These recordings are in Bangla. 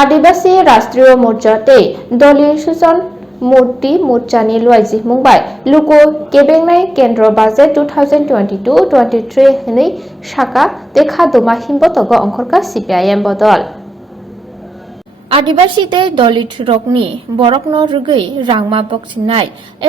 आदिवासी राष्ट्रीय मोर्चाते दलीय सूचन मूर्ति मोर्चानि लुआइजि मुंबाइ लुको केबेंनाय केंद्र बाजेट 2022-23 हनै शाखा देखा दमा हिमबतग अंखरका CPIM बदल आदिवासी ते दलित रकनि बरकनो रुगै रांमा बक्सिनाय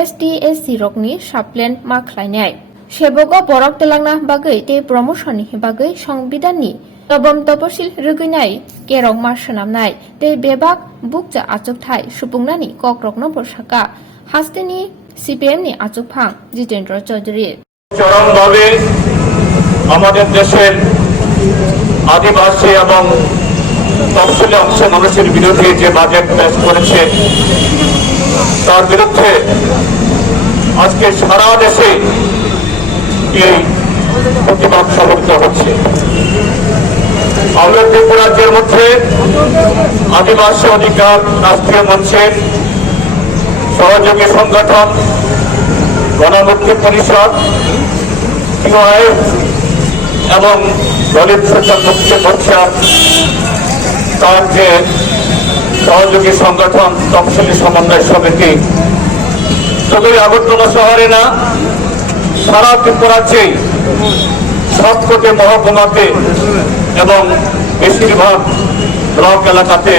ST/SC रकनि साप्लेन माख्लायनाय सेबोगो बरक तेलांना बागै ते प्रमोशननि बागै संबिधाननि तबम तपसिल रुगैनाय केरक मा सोनामनाय ते बेबाक बुकजा आचुकथाय सुपुंनानि कक्रकनो बरसाका हास्तेनि CPM नि आचुकफां जितेंद्र चौधरी চরমভাবে আমাদের দেশের আদিবাসী এবং তফসিলি অংশের মানুষের বিরুদ্ধে যে বাজেট পেশ করেছে তার বিরুদ্ধে আজকে সারা দেশে এই প্রতিবাদ সংগঠিত হচ্ছে। আমরা ত্রিপুরা রাজ্যের মধ্যে আদিবাসী অধিকার রাষ্ট্রীয় মঞ্চের সহযোগী সংগঠন গণমুক্তি পরিষদ TOIF এবং দলিত সূচন মুক্তি মোর্চা তার যে সহযোগী সংগঠন তফসিলি সমন্বয় সমিতি শুধু আগরতলা শহরে না সারা ত্রিপুরাজ্যেই সবকটি মহকুমাতে এবং বেশিরভাগ ব্লক এলাকাতে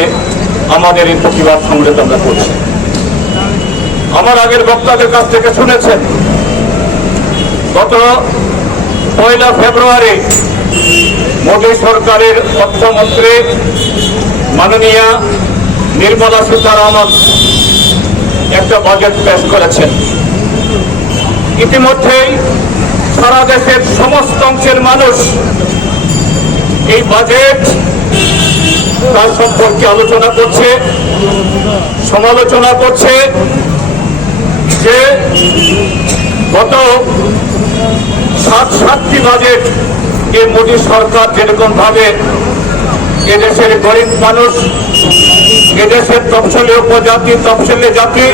আমাদের এই প্রতিবাদ সংগঠিত আমরা করছি। আমার আগের বক্তাদের কাছ থেকে শুনেছেন গত 1 ফেব্রুয়ারি মোদী সরকারের অর্থমন্ত্রী মাননীয়া নির্মলা সীতারামন একটা বাজেট পেশ করেছেন। ইতিমধ্যেই সারা দেশের সমস্ত অংশের মানুষ এই বাজেট তার সম্পর্কে আলোচনা করছে, সমালোচনা করছে যে গত 7টি বাজেট এই মোদী সরকার যেরকম ভাবে এদেশের গরিব মানুষ, এদেশের তফসিলি উপজাতি, তফসিলি জাতি,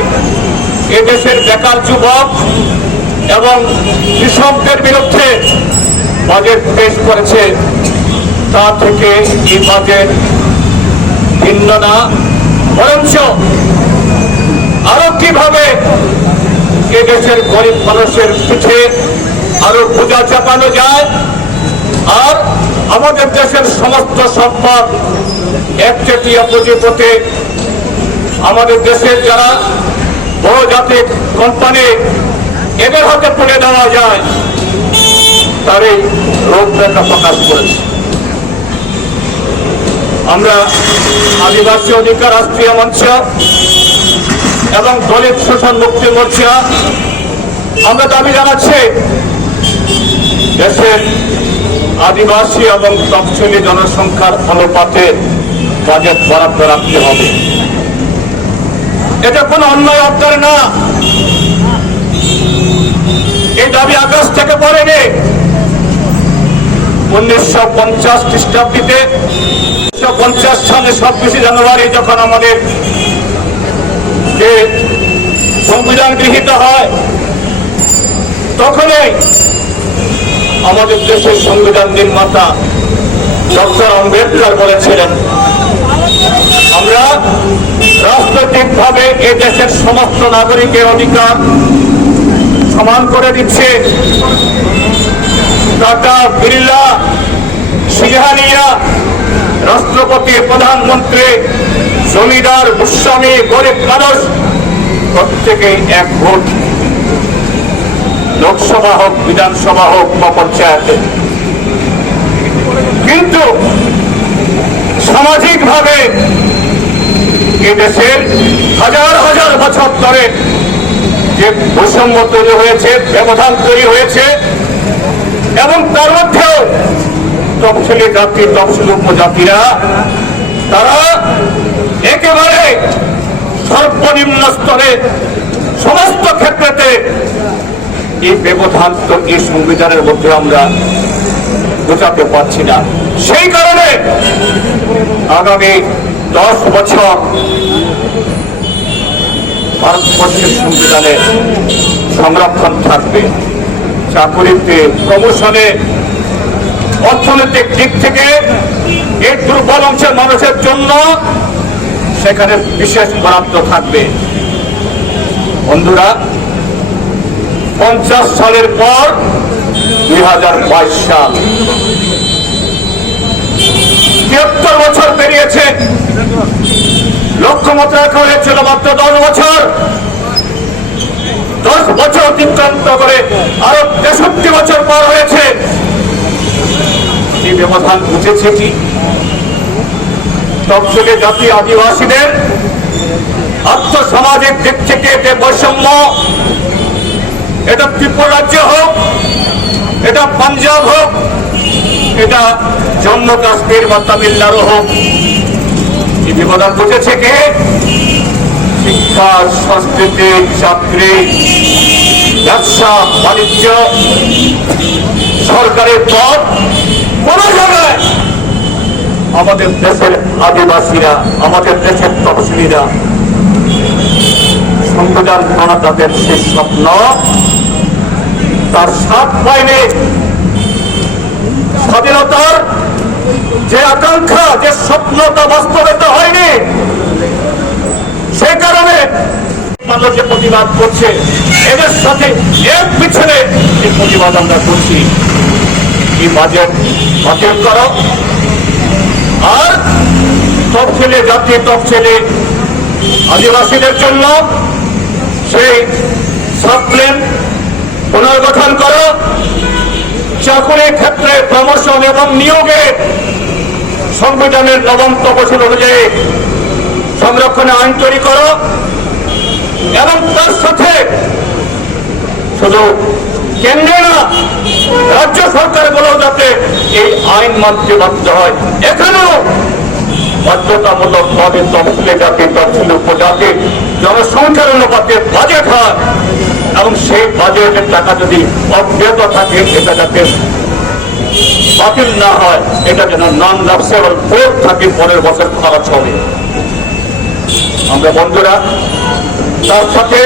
এদেশের বেকার যুবক এবং কৃষকদের বিরুদ্ধে বাজেট পেশ করেছে, তা থেকে এই বাজেট ভিন্ন না, বরঞ্চ আরো কিভাবে এদেশের গরিব মানুষের পিঠে আরো বোঝা চাপানো যায় আর আমাদের দেশের সমস্ত সম্পদ একচেটিয়া পুঁজিপতি আমাদের দেশের যারা বহুজাতিক কোম্পানি এদের হাতে তুলে দেওয়া যায় তার এই রূপরেখা প্রকাশ করেছে। আমরা আদিবাসী অধিকার রাষ্ট্রীয় মঞ্চ এবং দলিত শোষণ মুক্তি মোর্চা আমরা দাবি জানাচ্ছি দেশের আদিবাসী এবং তফসিলি জনসংখ্যার অনুপাতে বাজেট বরাদ্দ রাখতে হবে। এটা কোনো অন্যায় আবদার না, এই দাবি আকাশ থেকে পড়েনি। 1950 খ্রিস্টাব্দে 1950 সালে 26 জানুয়ারি যখন আমাদের যে সংবিধান গৃহীত হয় তখনই আমাদের দেশের সংবিধান নির্মাতা ডক্টর আম্বেদকর বলেছিলেন আমরা রাজনৈতিকভাবে এই দেশের সমস্ত নাগরিকের অধিকার সমান করে দিচ্ছে। টাটা, বিড়লা, সিংহানিয়া, রাষ্ট্রপতি, প্রধানমন্ত্রী, জমিদার, গোস্বামী, গরিব মানুষ প্রত্যেকেই এক ভোট, লোকসভা হোক, বিধানসভা হোক বা পঞ্চায়েতে। কিন্তু সামাজিকভাবে এই দেশের হাজার হাজার বছর ধরে যে বৈষম্য তৈরি হয়েছে, ব্যবধান তৈরি হয়েছে এবং তার মধ্যেও তফসিলি জাতি, তফসিলি উপজাতিরা তারা একেবারে সর্বনিম্ন স্তরে সমস্ত ক্ষেত্রেতে এই ব্যবধান তো এই সংবিধানের মধ্যে আমরা বোঝাতে পারছি না। সেই কারণে আগামী 10 বছর ভারতবর্ষের সংবিধানে সংরক্ষণ থাকবে। চাকরিতে, প্রমোশনে, অর্থনৈতিক দিক থেকে এই দুর্বল অংশের মানুষের জন্য সেখানে বিশেষ বরাদ্দ থাকবে। বন্ধুরা, 50 সালের পর 2022 সাল, 73 বছর পেরিয়েছে। লক্ষ্যমাত্রা রাখা হয়েছিল মাত্র 10 বছর। 10 বছর অতিক্রান্ত করে আরো 63 বছর পার হয়েছে। এই ব্যবধান বুঝেছে কি? তফসিলি জাতি আদিবাসীদের আর্থসামাজিক দিক থেকে যে বৈষম্য, এটা ত্রিপুরা রাজ্য হোক, এটা পাঞ্জাব হোক, এটা জম্মু কাশ্মীর বা তামিলনাড়ু হোক, এই ব্যবধান বুঝেছে কে? শিক্ষা, সংস্কৃতি, চাকরি, ব্যবসা বাণিজ্য, সরকারের পদ, কোন জায়গায় আমাদের দেশের আদিবাসীরা, আমাদের দেশের তফসিলিরা সংবিধান প্রণেতাদের সেই স্বপ্ন তার স্বাদ পায়নি। স্বাধীনতার যে আকাঙ্ক্ষা, যে স্বপ্নটা বাস্তবায়িত হয়নি। সেই কারণে মানুষ যে প্রতিবাদ করছে, এদের সাথে এক পিছনে এই প্রতিবাদ আমরা করছি। এই বাজেট বাতিল করো, আর তফসিলি জাতি, তফসিলি আদিবাসীদের জন্য সেই সাবপ্ল্যান পুনর্গঠন করো। চাকরির ক্ষেত্রে প্রমোশন এবং নিয়োগে সংবিধানের 9ম তফসিল অনুযায়ী সংরক্ষণে আইন তৈরি করো, এবং তার সাথে শুধু কেন্দ্রে না, রাজ্য সরকারগুলো যাতে এই আইন মানতে বাধ্য হয়। এখানেও বাধ্যতামূলক ভাবে তফসিলি জাতি, তফসিলি উপজাতি জনসংখ্যার অনুপাতে বাজেট হয়, এবং সেই বাজেটের টাকা যদি অব্যাহত থাকে, এটা যাতে বাতিল না হয়, এটা যেন নন লাভসেবল ফোর্স থাকে, পরের বছর খরচ হবে। আমরা বন্ধুরা তার সাথে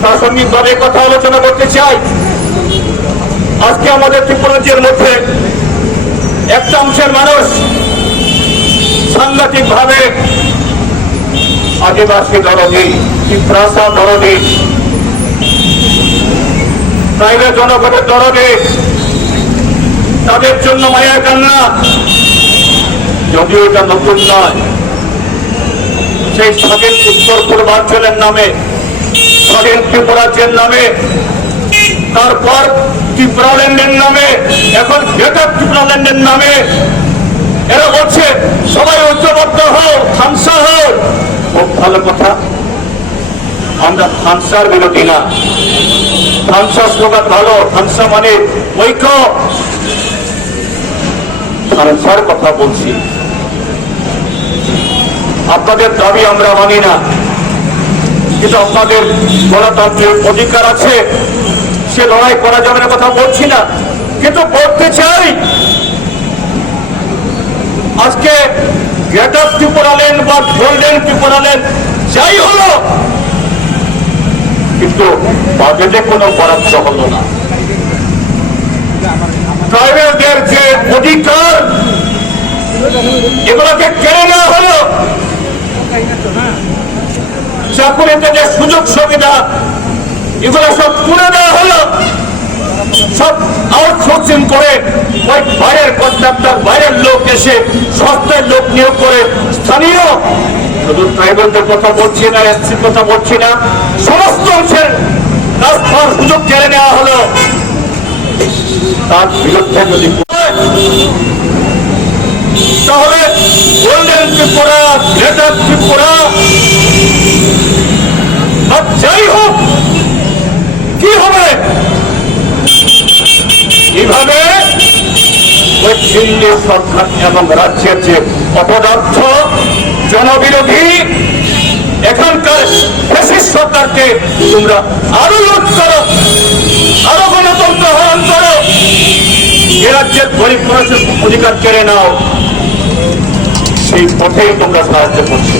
প্রাসঙ্গিকভাবে কথা আলোচনা করতে চাই। আজকে আমাদের ত্রিপুরা রাজ্যের মধ্যে একটা অংশের মানুষ সাংঘাতিক ভাবে আদিবাসী দরদি, ত্রিপুরা দরদি, ট্রাইবেল জনগণের দরদি, তাদের জন্য মায়ের কান্না। যদিও এটা নতুন নয়, সেই স্বাধীন উত্তর পূর্বাঞ্চলের নামে, স্বাধীন ত্রিপুরাজ্যের নামে, তারপর ত্রিপুরাল্যান্ডের নামে, এখন গ্রেটার ত্রিপুরাল্যান্ডের নামে এরা বলছে সবাই ঐক্যবদ্ধ হও, থামসা হও। খুব ভালো কথা, আমরা থামসার বিরোধী না। থামসা স্লোগান ভালো, থামসা মানে ঐক্য। থামসার কথা বলছি, আপনাদের দাবি আমরা মানি না, কিন্তু আপনাদের গণতান্ত্রিক অধিকার আছে, সে লড়াই করা যাবে না কথা বলছি না, কিন্তু বলতে চাই আজকে গ্রেটার ত্রিপুরাল্যান্ড বা গোল্ডেন ত্রিপুরাল্যান্ড যাই হলো, কিন্তু বাজেটে কোনো বরাদ্দ হলো না। ট্রাইবেলদের যে অধিকার, এগুলোকে কেড়ে নেওয়া হলো। চাকুরিতে যে সুযোগ সুবিধা, এগুলো সব তুলে দেওয়া হলো। সব আউটসোর্সিং করে ওই বাইরের কন্ট্রাক্টর, বাইরের লোক এসে সস্তায় লোক নিয়োগ করে স্থানীয়, শুধু ট্রাইবেলদের কথা বলছি না, এসসির কথা বলছি না, সমস্ত অংশের রাস্তার সুযোগ কেড়ে নেওয়া হলো। তার বিরুদ্ধে যদি তাহলে গোল্ডেন ত্রিপুরা, গ্রেটার ত্রিপুরা আর যাই হোক, কি হবে? এইভাবে ওই দিল্লি সরকার এবং রাজ্যের যে অপদার্থ, জনবিরোধী এখানকার ফ্যাসিস্ট সরকারকে তোমরা আরো লুট করো, আরো গণতন্ত্র হরণ করো, এ রাজ্যের গরিব মানুষের অধিকার কেড়ে নাও, সেই পথেই তোমরা সাহায্য করছো।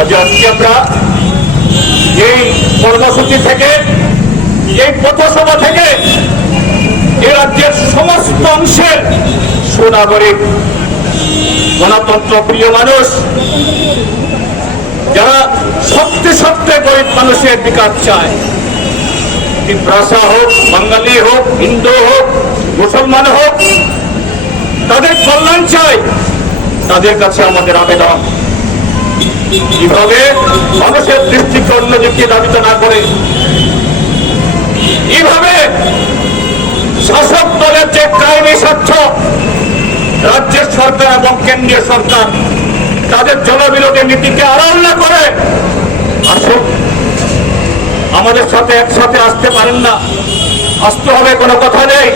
আজকে আমরা এই কর্মসূচি থেকে, এই পথসভা থেকে এ রাজ্যের সমস্ত অংশের সুনাগরিক, গণতন্ত্র প্রিয় মানুষ যারা সত্যি সত্যি গরিব মানুষের বিকাশ চায়, ভাষা হোক, বাঙালি হোক, হিন্দু হোক, মুসলমান হোক, তাদের কল্যাণ চাই। তাদের কাছে আমাদের আবেদন, কিভাবে মানুষের দৃষ্টিকে অন্যদিকে দাবিত না করে কিভাবে শাসক দলের যে কায়েমি স্বার্থ, রাজ্যের সরকার এবং কেন্দ্রীয় সরকার তাদের জনবিরোধী নীতিকে আড়াল না করে আসুন, আমাদের সাথে একসাথে আসতে পারেন না, আসতে হবে কোনো কথা নেই।